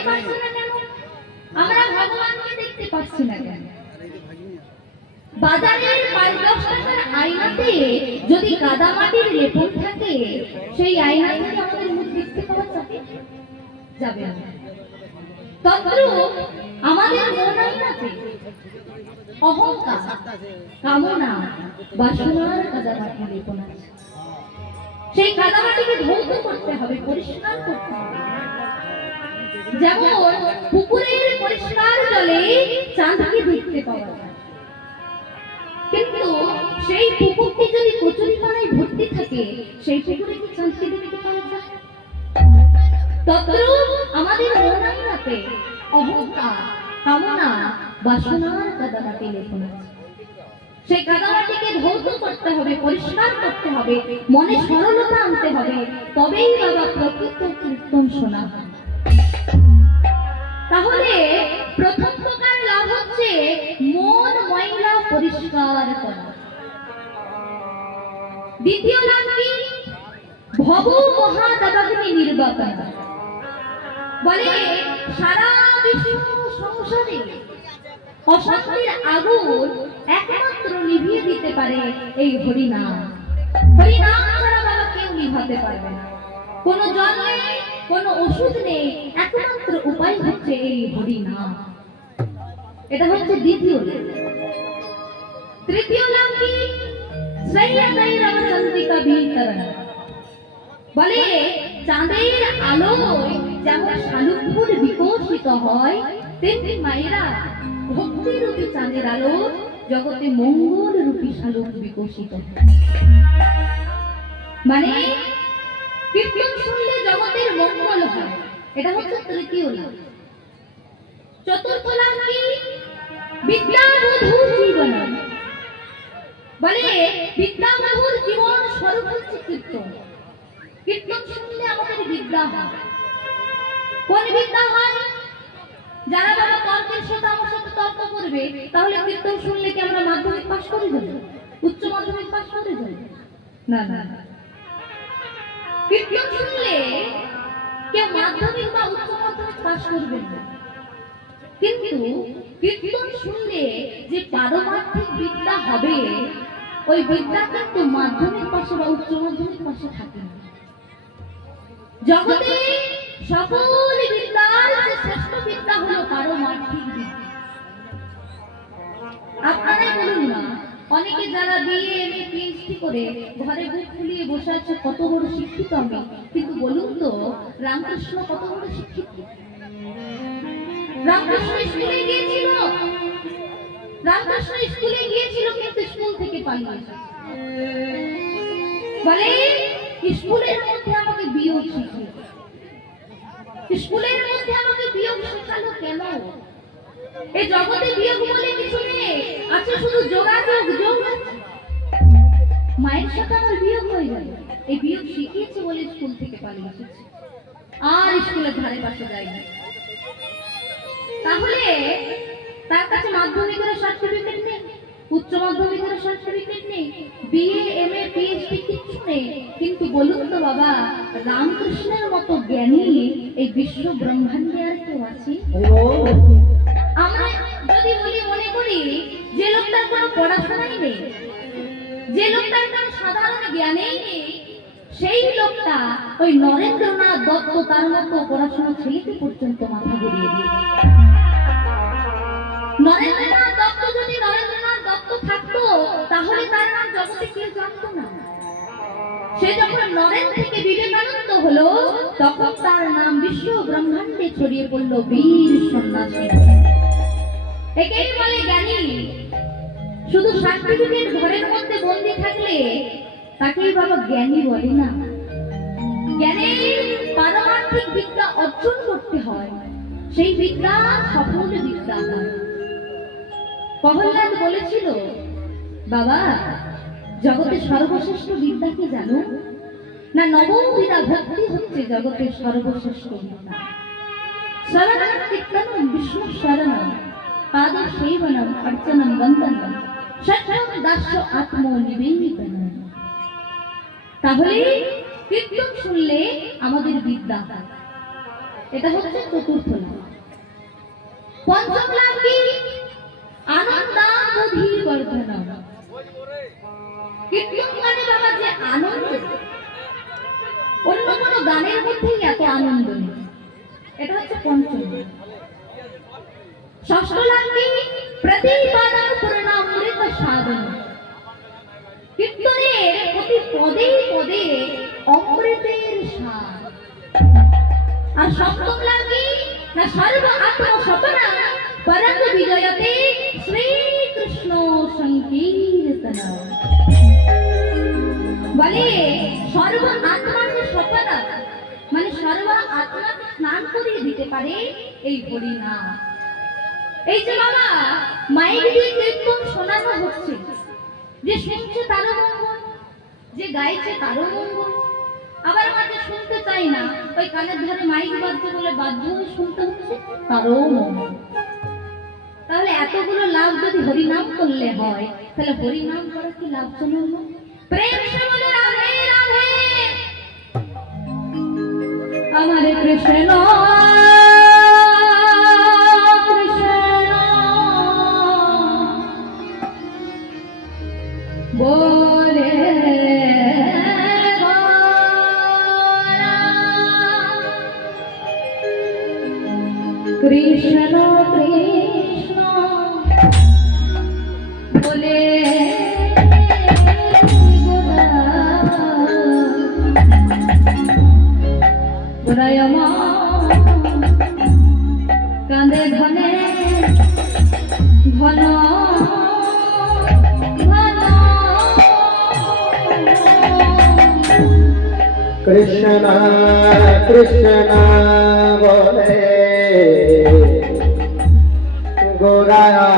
দেখতে পাচ্ছি না কেন? আমরা ভগবানকে দেখতে পাচ্ছি না কেন? বাজারের ৫-১০ টাকার আয়নাতে যদি কাদামাটির লেপন থাকে, সেই আয়না থেকে আমাদের মুখ দেখতে পাওয়া যাবে না। তদ্রূপ আমাদের মন আয়নাতে অহংকার, কামনা, বাসনার কাদামাটি লেপন আছে। সেই কাদামাটিকে ধৌত করতে হবে, পরিষ্কার করতে হবে। যেমন পুকুরের পরিষ্কার জলে চাঁদকে দেখতে পাওয়া যায়, কিন্তু সেই পুকুরটি যদি কচুরিপানায় ভর্তি থাকে, সেই পুকুরে কি চাঁদকে দেখতে পাওয়া যায়? তদ্রূপ আমাদের মন আয়নাতে অহংকার, কামনা, বাসনার কাদামাটি লেপন আছে। সেই কাদামাটিকে ধৌত করতে হবে, পরিষ্কার করতে হবে, মনে সরলতা আনতে হবে, তবেই বাবা প্রকৃত কীর্তন শোনা হয়। তাহলে প্রথম প্রকার লাভ হচ্ছে মন ময়লা পরিষ্কার করা। দ্বিতীয় লাভ কি? ভব মহাদাবাগ্নি নির্বাপন। বলে সারা বিশ্ব সংসারে অশান্তির আগুন একমাত্র নিভিয়ে দিতে পারে এই হরিনাম। হরিনাম ছাড়া বাবা কেউ নিভাতে পারবে না। কোনো জল নেই, কোনো ওষুধ নেই, একমাত্র উপায় হচ্ছে এই হরিনাম। এটা হচ্ছে দ্বিতীয় লাভ। তৃতীয় লাভ কি? শ্রেয়তৈরবচন্তিকা বিতরণ। বলে চাঁদের আলোয় যেমন শালুক ফুল বিকশিত হয়, তেমনি মায়েরা ভক্তিরূপী চাঁদের আলো জগতে মঙ্গল রূপী শালুক বিকশিত হয়। মানে কীর্তন শুনলে জগতের মঙ্গল হয়, এটা হচ্ছে তৃতীয় লাভ। চতুর্থ লাভ কি? বিদ্যাবধূ জীবন। বলে বিদ্যাবধূর জীবন স্বরূপ হচ্ছে কীর্তন। কীর্তন শুনলে আমাদের বিদ্যা হয়। কোন বিদ্যা হয়? যারা বাবা তর্কের সাথে আমার সাথে তর্ক করবে, তাহলে কীর্তন শুনলে কি আমরা মাধ্যমিক পাস করে যাব? উচ্চ মাধ্যমিক পাস করে যাব? না না, কীর্তন শুনলে কেউ মাধ্যমিক বা উচ্চ মাধ্যমিক পাস করবে না, কিন্তু কীর্তন শুনলে যে পারমার্থিক বিদ্যা হবে, ওই বিদ্যা কিন্তু মাধ্যমিক পাশে বা উচ্চ মাধ্যমিক পাশে থাকে না। জগতে সকল বিদ্যার যে শ্রেষ্ঠ বিদ্যা হলো পারমার্থিক বিদ্যা। আপনারাই বলুন না, অনেকে যারা বিএ এমএ পিএইচডি করে ঘরে বুক ফুলিয়ে বসে আছে, কত বড় শিক্ষিত আমি, কিন্তু বলুন তো রামকৃষ্ণ কত বড় শিক্ষিত? রামকৃষ্ণ স্কুলে গিয়েছিল, রামকৃষ্ণ স্কুলে গিয়েছিল, কিন্তু স্কুল থেকে পালিয়েছে। বলে স্কুলের মধ্যে আমাকে বিয়োগ শিখিয়ে, স্কুলের মধ্যে আমাকে বিয়োগ শেখালো কেন? এই জগতে বিয়োগ বলে কিছু নেই, আছে শুধু যোগাযোগ। যোগ মায়ের সাথে আমার বিয়োগ হয়ে গেল, এই বিয়োগ শিখিয়েছে বলে স্কুল থেকে পালিয়ে এসেছে, আর স্কুলের ধারে পাশে যায়নি। তাহলে তার কাছে মাধ্যমিকের সার্টিফিকেট নেই, উচ্চ মাধ্যমিকের সার্টিফিকেট নেই, বিএ এমএ পিএইচডি কিছু নেই, কিন্তু বলুন তো বাবা, রামকৃষ্ণের মতো জ্ঞানী এই বিশ্ব ব্রহ্মাণ্ডে আর কেউ আছে? আমরা যদি বলি, মনে করি যে লোকটার কোনো পড়াশোনাই নেই, যে লোকটার কোনো সাধারণ জ্ঞানেই নেই, সেই লোকটা ওই নরেন্দ্রনাথ দত্ত তার মতো পড়াশোনা ছেলেকে পর্যন্ত মাথা ঘুরিয়ে দিয়েছে। নরেন্দ্রনাথ দত্ত যদি নরেন্দ্রনাথ দত্ত থাকতো, তাহলে তার নাম জগতে কেউ জানতো না। সে যখন নরেন থেকে বিবেকানন্দ হলো, তখন তার নাম বিশ্ব ব্রহ্মাণ্ডে ছড়িয়ে পড়লো বীর সন্ন্যাসী। একেই বলে জ্ঞানী। শুধু সার্টিফিকেট ঘরের মধ্যে বন্দী থাকলে তাকেই বাবা জ্ঞানী বলে না। জ্ঞানের পারমার্থিক বিদ্যা অর্জন করতে হয়, সেই বিদ্যা সফল বিদ্যা হয়। প্রহ্লাদ বলেছিল, বাবা জগতের সর্বশ্রেষ্ঠ বিদ্যা কি জানো? না, নববিধা ভক্তি হচ্ছে জগতের সর্বশ্রেষ্ঠ বিদ্যা। শরণম কীর্তনম বিষ্ণু শরণম, পাদ সেবনম অর্চনম বন্দনম, সত্যম দাস্য আত্মনিবেদনম। তাহলে কীর্তন শুনলে আমাদের বিদ্যা হয়। এটা হচ্ছে চতুর্থ লাভ। পঞ্চম লাভ কি? আনন্দাবধি বর্ধনম। কীর্তন গানে বাবা যে আনন্দ, অন্য কোনো গানের মধ্যেই এত আনন্দ নেই। এটা হচ্ছে পঞ্চম। ষষ্ঠ লাভ কি? প্রতিপাদন পূর্ণামৃত সাধন। কীর্তনের প্রতি পদে পদে অমৃতের স্বাদ। আর সপ্তম লাভ কি? না সর্ব আত্ম সপনা পরম বিজয়তে শ্রীকৃষ্ণ সংকীর্তন। বলে সর্ব আত্মার যে সপনা, মানে সর্ব আত্মাকে স্নান করিয়ে দিতে পারে এই হরিনাম। এই যে বাবা মাইক দিয়ে কীর্তন শোনানো হচ্ছে, যে শুনছে তারও মঙ্গল, যে গাইছে তারও মঙ্গল। আবার মাঝে শুনতে চাই না, ওই কানের ধারে মাইক বাজছে বলে বাধ্য হয়ে শুনতে হচ্ছে, তারও মঙ্গল। তাহলে এতগুলো লাভ যদি হরিনাম করলে হয়, তাহলে হরিনাম করা কি লাভজনক নয়? প্রেম সে বলে রাধে রাধে আমার কৃষ্ণ বলে কৃষ্ণ কৃষ্ণ বলে কাঁদে ঘনে ঘন কৃষ্ণ কৃষ্ণ বলে গোরায়া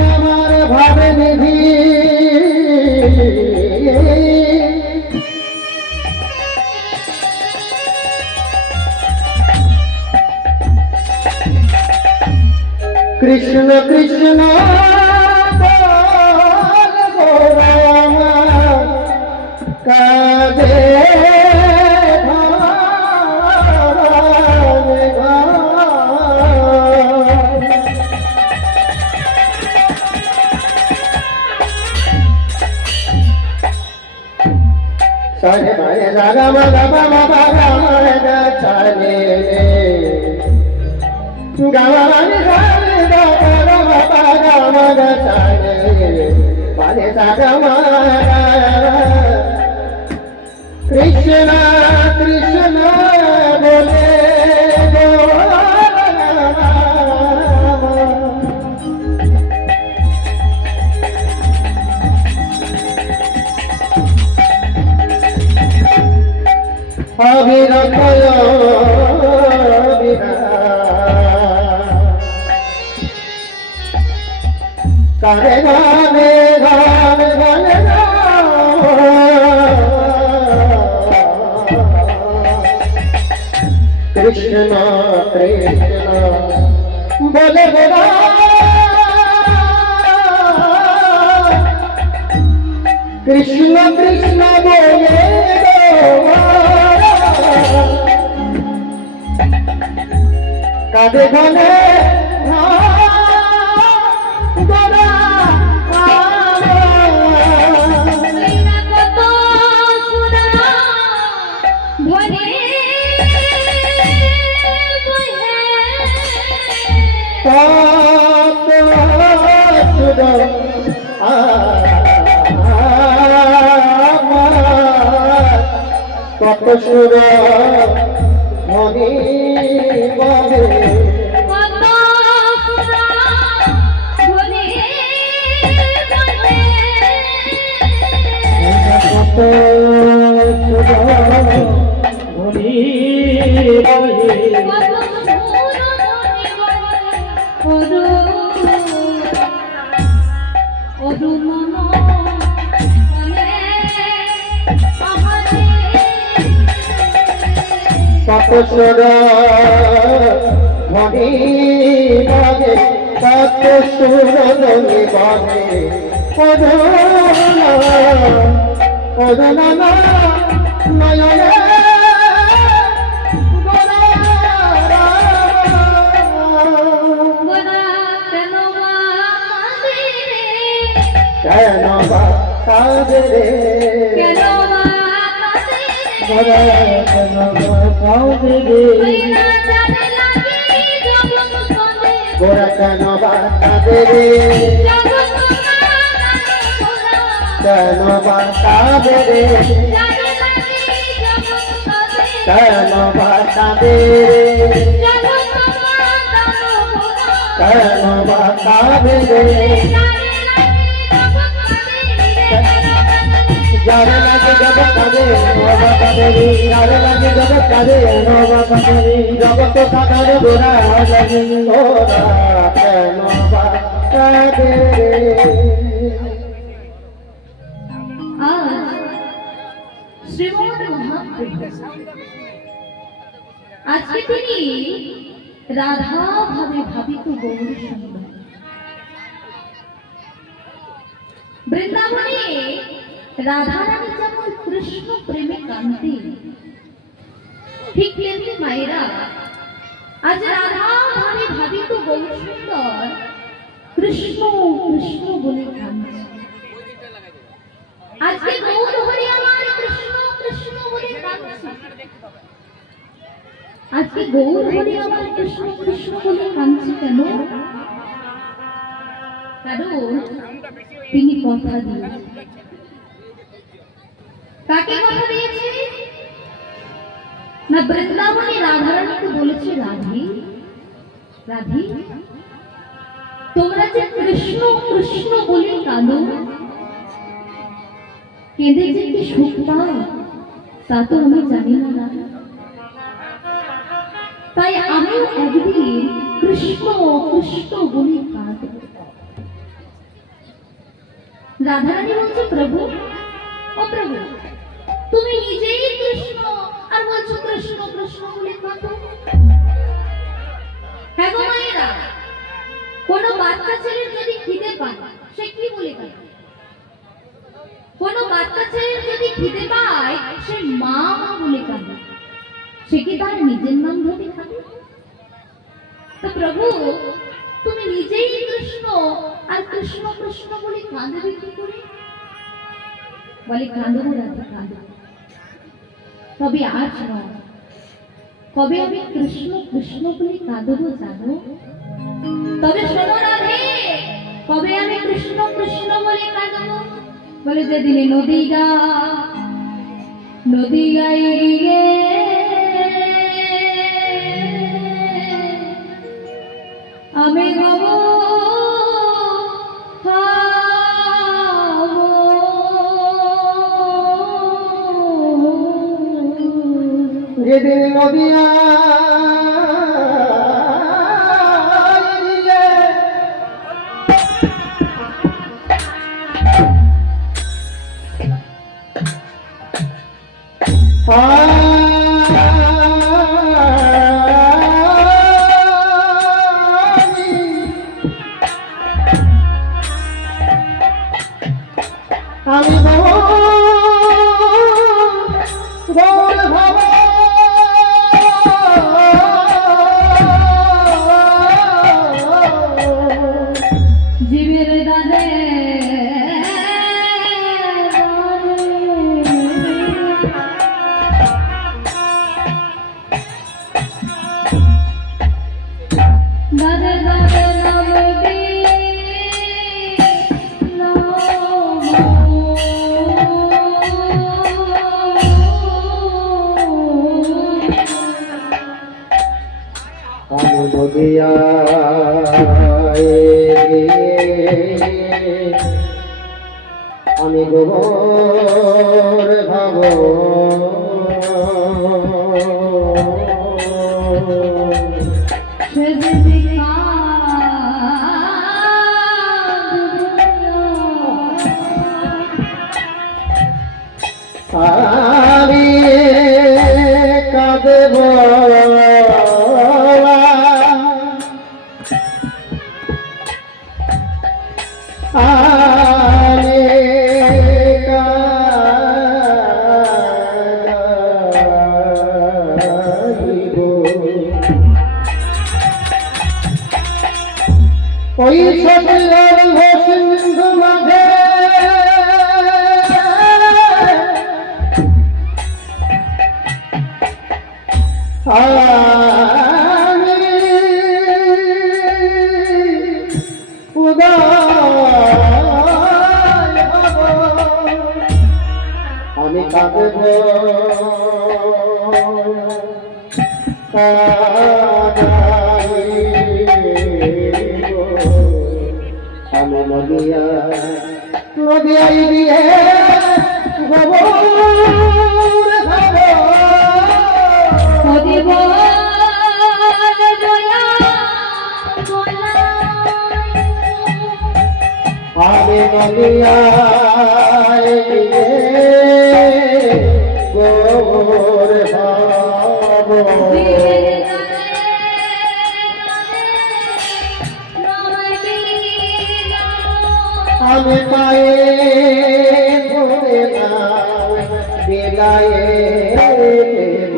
আমার ভাবে নিধি কৃষ্ণ কৃষ্ণ কাজে সারে মারে রাগা মাগা বাবা বাবা মারা চালে গাওয়ানি গানে গাওয়া বাবা গাওয়া চালে পারে সাগা মারা কৃষ্ণ কৃষ্ণ বলে অবিরত কারে গানে গানে গানে কৃষ্ণ কৃষ্ণ বলে গোরা কৃষ্ণ কৃষ্ণ বলে কাঁদে ঘনে কত সুর মনি বলে কত মনি কত সুর ধ্বনি বাজে কত সুরধ্বনি বাজে ওদনা নয়নে কেন বা কাঁদে রে কেন মা কেন বা কাঁদে রে গোরা কেন বা কাঁদে রে কেন বা কাঁদে রে কেন বা কাঁদে রে কেন বা কাঁদে রে যারে লাগে জগৎ কাঁদে নবা কাঁদে রে যারে লাগে জগৎ কাঁদে নবা কাঁদে রে জগৎ কাঁদে গোরা লাগে গোরা কেন বা কাঁদে রে শ্রীমদ মহাপ্রভু আজকে তিনি রাধা ভাবে ভাবিত গৌর সুন্দর বৃন্দাবনে রাধা রানী যেমন কৃষ্ণ প্রেমে কান্তি ঠিক তেমনি মায়েরা আজ রাধা ভাবে ভাবিত গৌর সুন্দর কৃষ্ণ কৃষ্ণ বলে কাঁদছে। আজকে গৌর হরি আমার কৃষ্ণ কৃষ্ণ বলে কাঁদছে। আজকে গৌর হরি আমার কৃষ্ণ কৃষ্ণ বলে কাঁদছে কেন? কারণ তিনি কথা দিয়েছেন। কাকে কথা দিয়েছে? না বৃন্দাবনে রাধারানীকে বলেছে, রাধি রাধি তোমরা যে কৃষ্ণ কৃষ্ণ বলে কাঁদো, কেঁদে যে কি সুখ পাও তা তো আমি জানি না। তাই আমিও একদিন কৃষ্ণ কৃষ্ণ বলে কাঁদব। রাধারানী বলছে, প্রভু ও প্রভু তুমি নিজেই কৃষ্ণ আর বলছো কৃষ্ণ কৃষ্ণ বলে কাঁদো। হ্যাঁ গো মায়েরা, কোনো বাচ্চা ছেলের যদি খিদে পায় সে কি বলে কাঁদে? কোনো বাচ্চা ছেলের যদি খিদে পায় সে মা মা বলে কাঁদে। সে কি তার নিজের নাম ধরে কাঁদে? তো প্রভু তুমি নিজেই কৃষ্ণ আর কৃষ্ণ কৃষ্ণ বলে কাঁদবে কি করে? বলে কাঁদবো রাধে কাঁদবো, তবে আজ নয়। কবে আমি কৃষ্ণ কৃষ্ণ বলে কাঁদবো জানো? তবে শোনো রাধে, কবে আমি কৃষ্ণ কৃষ্ণ বলে কাঁদবো? বলে যেদিনে নদী গাই গিয়ে আমি গব যেদিন নদিয়া আমি গৌর ভাব জীবের দাদে দাদে দাদে নবী আমি নদিয়া আমি গোবর ভাব সে আমি কাঁদব ওই সবিলের সিন্ধু মাঝে আমি কাঁদব আমি নদিয়াই দিয়ে দিব আমি নদিয়াই গোর ভাব আমি পায়ে ধরে নাও বিলায়ে দেব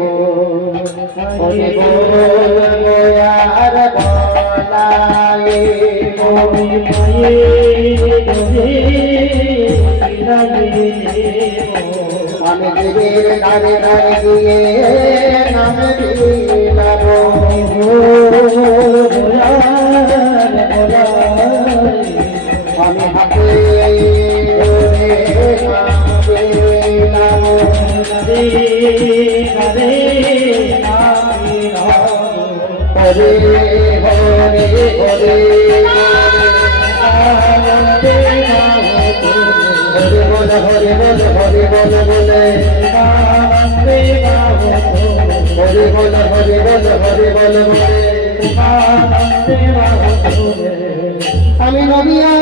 ওরে গোয়ার বলায়ে আমি পায়ে ধরে বিলায়ে আমি জীবের ধারে ধারে গিয়ে নাম দিলাম আমি হাতে হরে হরে হরে বলে হরে বলে হরে বলে বলে হরে বলে হরে বলে হরে বলে বলে আমি নদিয়া